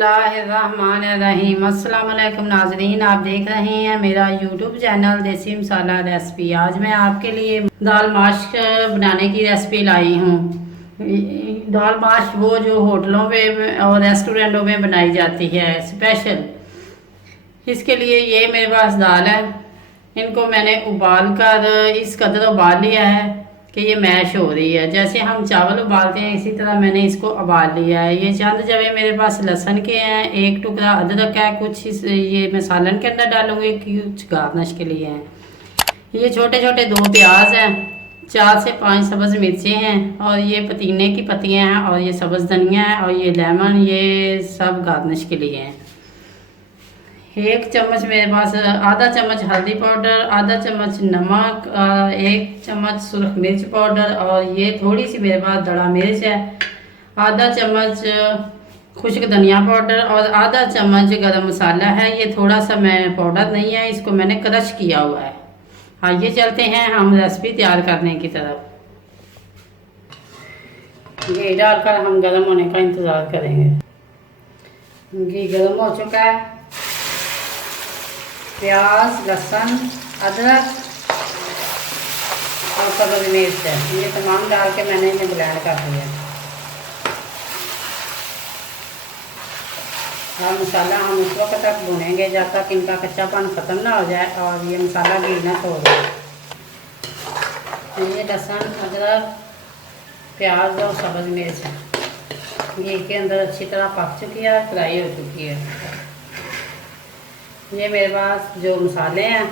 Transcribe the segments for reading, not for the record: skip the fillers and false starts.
बिस्मिल्लाहिर्रहमानिर्रहीम। अस्सलाम वालेकुम नाजरीन, आप देख रहे हैं मेरा यूट्यूब चैनल देसी मसाला रेसिपी। आज मैं आपके लिए दाल माश बनाने की रेसिपी लाई हूँ। दाल माश वो जो होटलों पे और रेस्टोरेंटों में बनाई जाती है स्पेशल। इसके लिए ये मेरे पास दाल है, इनको मैंने उबाल कर इस कदर उबाल लिया है कि ये मैश हो रही है। जैसे हम चावल उबालते हैं इसी तरह मैंने इसको उबाल लिया है। ये चंद जवे मेरे पास लहसुन के हैं, एक टुकड़ा अदरक है, कुछ ये मैं सालन के अंदर डालूंगी, कुछ गार्निश के लिए हैं। ये छोटे छोटे 2 प्याज हैं, 4 से 5 सब्ज़ मिर्चें हैं, और ये पुदीने की पत्तियां हैं, और ये सब्ज़ धनिया है, और ये लेमन, ये सब गार्निश के लिए हैं। 1 चम्मच मेरे पास, आधा चम्मच हल्दी पाउडर, आधा चम्मच नमक, 1 चम्मच सुरख मिर्च पाउडर, और ये थोड़ी सी मेरे पास दड़ा मिर्च है, आधा चम्मच खुश्क धनिया पाउडर, और आधा चम्मच गरम मसाला है। ये थोड़ा सा मैं पाउडर नहीं है, इसको मैंने क्रश किया हुआ है। आइए चलते हैं हम रेसिपी तैयार करने की तरफ। घी डालकर हम गर्म होने का इंतज़ार करेंगे। घी गर्म हो चुका है। प्याज, लहसुन, अदरक और सब्ज़ मिर्च है, ये तमाम डाल के मैंने इन्हें ब्लेंड कर दिया। और मसाला हम उस वक्त तक भूनेंगे जब तक इनका कच्चापन ख़त्म ना हो जाए और ये मसाला घी ना छोड़ दे। ये लहसुन, अदरक, प्याज और सब्ज़ मिर्च है, घी के अंदर अच्छी तरह पक चुकी है, फ्राई हो चुकी है। ये मेरे पास जो मसाले हैं,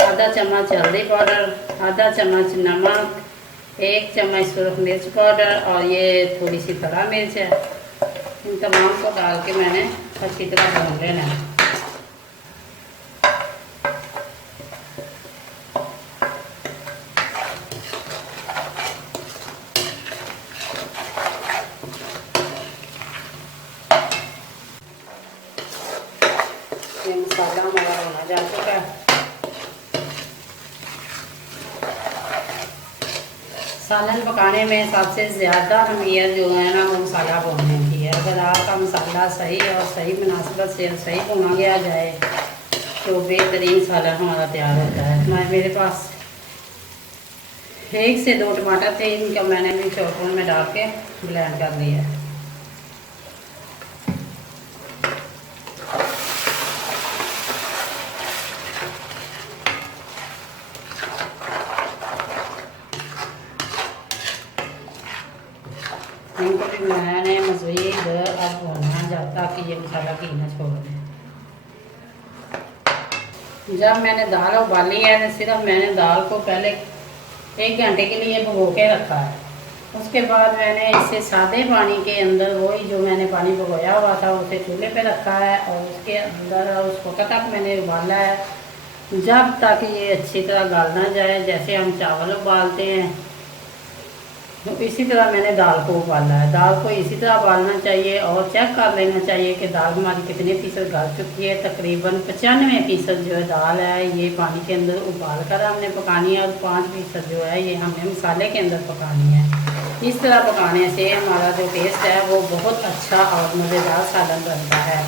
आधा चम्मच हल्दी पाउडर, आधा चम्मच नमक, 1 चम्मच सुरख मिर्च पाउडर, और ये थोड़ी सी तड़ा मिर्च है। इन तमाम को डाल के मैंने अच्छी तरह भून लेना है। ये मसाला हमारा होना जा चुका है। सालन पकाने में सबसे ज़्यादा अहमियत जो है ना वो मसाला भूनने की है। अगर आपका मसाला सही और सही मुनासिबत से सही भुना गया जाए तो बेहतरीन सालन हमारा तैयार होता है। मेरे पास 1 से 2 टमाटर थे, इनका मैंने भी चॉपर में डाल के ब्लेंड कर लिया है। इनको भी मैंने मज़ीद अब भूनना जाता कि ये मसाला घी ना छोड़ दें। जब मैंने दाल उबाली है तो सिर्फ मैंने दाल को पहले 1 घंटे के लिए भिगो के रखा है। उसके बाद मैंने इसे सादे पानी के अंदर वही जो मैंने पानी भिगोया हुआ था उसे चूल्हे पे रखा है, और उसके अंदर उस वक्त तक मैंने उबाला है जब तक ये अच्छी तरह गाल ना जाए। जैसे हम चावल उबालते हैं तो इसी तरह मैंने दाल को उबाला है। दाल को इसी तरह उबालना चाहिए और चेक कर लेना चाहिए कि दाल हमारी कितने फ़ीसद गल चुकी है। तकरीबन 95% जो है दाल है ये पानी के अंदर उबाल कर हमने पकानी है, और 5% जो है ये हमने मसाले के अंदर पकानी है। इस तरह पकाने से हमारा जो टेस्ट है वो बहुत अच्छा और मज़ेदार सालन बनता है।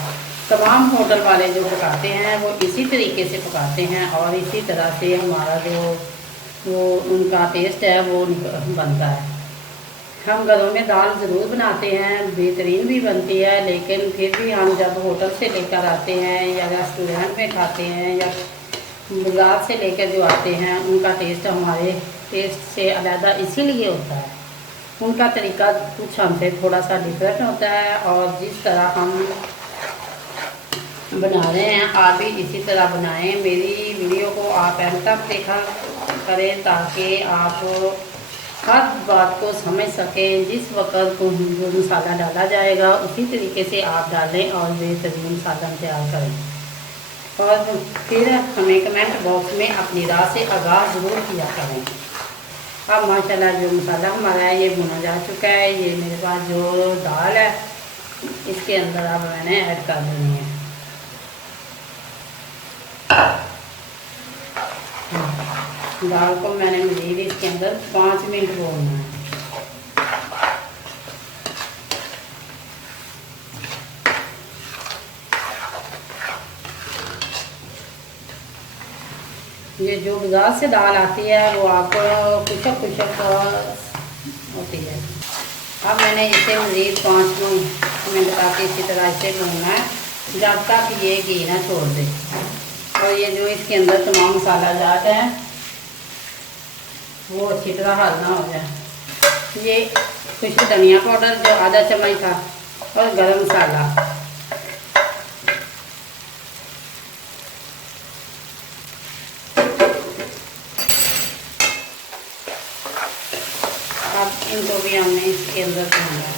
तमाम होटल वाले जो पकाते हैं वो इसी तरीके से पकाते हैं, और इसी तरह से हमारा जो वो उनका टेस्ट है वो बनता है। हम घरों में दाल ज़रूर बनाते हैं, बेहतरीन भी बनती है, लेकिन फिर भी हम जब होटल से लेकर आते हैं या रेस्टोरेंट में खाते हैं या बाज़ार से लेकर जो आते हैं उनका टेस्ट हमारे टेस्ट से अलग इसीलिए होता है। उनका तरीका कुछ हमसे थोड़ा सा डिफरेंट होता है, और जिस तरह हम बना रहे हैं आप भी इसी तरह बनाएं। मेरी वीडियो को आप एंड तक देखा करें ताकि आप हर बात को समझ सकें। जिस वक्त को जो मसाला डाला जाएगा उसी तरीके से आप डालें और बेहतरीन सालन तैयार करें। और फिर हमें कमेंट बॉक्स में अपनी राय से आगाह ज़रूर किया करें। अब माशाल्लाह जो मसाला हमारा है ये भुना जा चुका है। ये मेरे पास जो दाल है इसके अंदर अब मैंने ऐड कर देनी है। दाल को मैंने मज़ीद इसके अंदर 5 मिनट भूनना है। ये जो बाजार से दाल आती है वो आपको कुछक कुछक होती है। अब मैंने इसे मज़ीद 5 मिनट तक इसी तरह इसे भूनना है जब तक ये घी ना छोड़ दे और ये जो इसके अंदर तमाम मसाला जात है वो अच्छी तरह हल्का हो जाए। ये खुश्क धनिया पाउडर जो आधा चम्मच था और गरम मसाला। अब इनको भी हमने इसके अंदर भूनना है।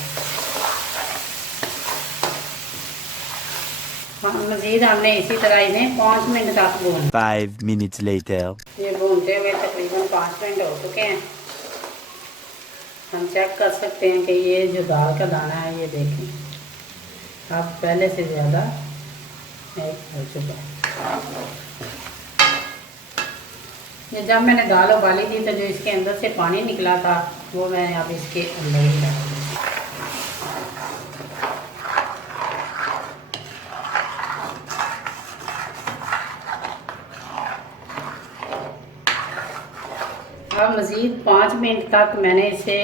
मज़ीद हमने इसी तरह इन्हें 5 मिनट तक भूना। 5 minutes later. ये भूनते हुए तकरीबन 5 मिनट हो चुके हैं। हम चेक कर सकते हैं कि ये जो दाल का दाना है ये देखें अब पहले से ज़्यादा हो चुका है। ये जब मैंने दाल उबाली थी तो जो इसके अंदर से पानी निकला था वो मैंने अब इसके अंदर ही डाल दिया। अब मज़ीद 5 मिनट तक मैंने इसे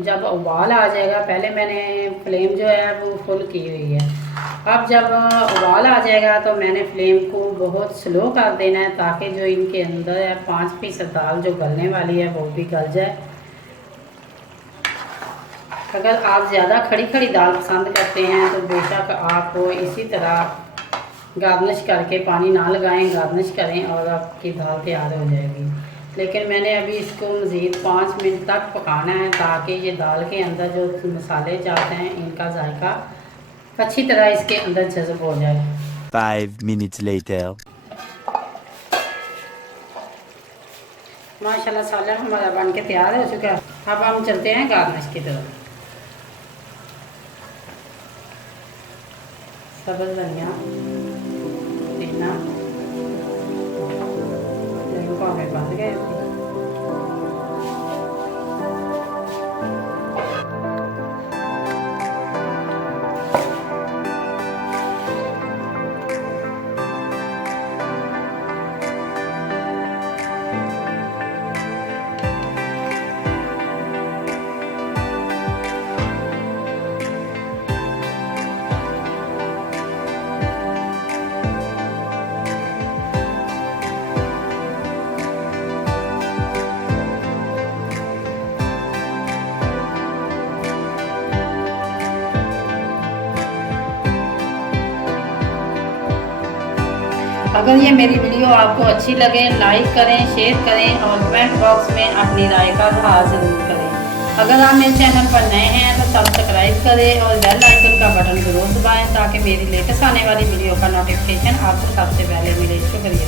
जब उबाल आ जाएगा, पहले मैंने फ्लेम जो है वो फुल की हुई है। अब जब उबाल आ जाएगा तो मैंने फ्लेम को बहुत स्लो कर देना है ताकि जो इनके अंदर है 5% दाल जो गलने वाली है वो भी गल जाए। अगर आप ज़्यादा खड़ी खड़ी दाल पसंद करते हैं तो बेशक आप इसी तरह गार्निश करके पानी ना लगाएं, गार्निश करें और आपकी दाल तैयार हो जाएगी। लेकिन मैंने अभी इसको मज़ीद 5 मिनट तक पकाना है ताकि ये दाल के अंदर जो मसाले जाते हैं इनका जायका अच्छी तरह इसके अंदर जज़ब हो जाए। 5 minutes later. माशाल्लाह सालन हमारा बन के तैयार हो चुका है। अब हम चलते हैं गार्निश की तरफ। सब्ज़ धनिया पुदीना हमें बन गए। अगर ये मेरी वीडियो आपको अच्छी लगे लाइक करें, शेयर करें और कमेंट बॉक्स में अपनी राय का इज़हार ज़रूर करें। अगर आप मेरे चैनल पर नए हैं तो सब्सक्राइब करें और बेल आइकन का बटन ज़रूर दबाएं ताकि मेरी लेटेस्ट आने वाली वीडियो का नोटिफिकेशन आपको सबसे पहले मिले। शुक्रिया।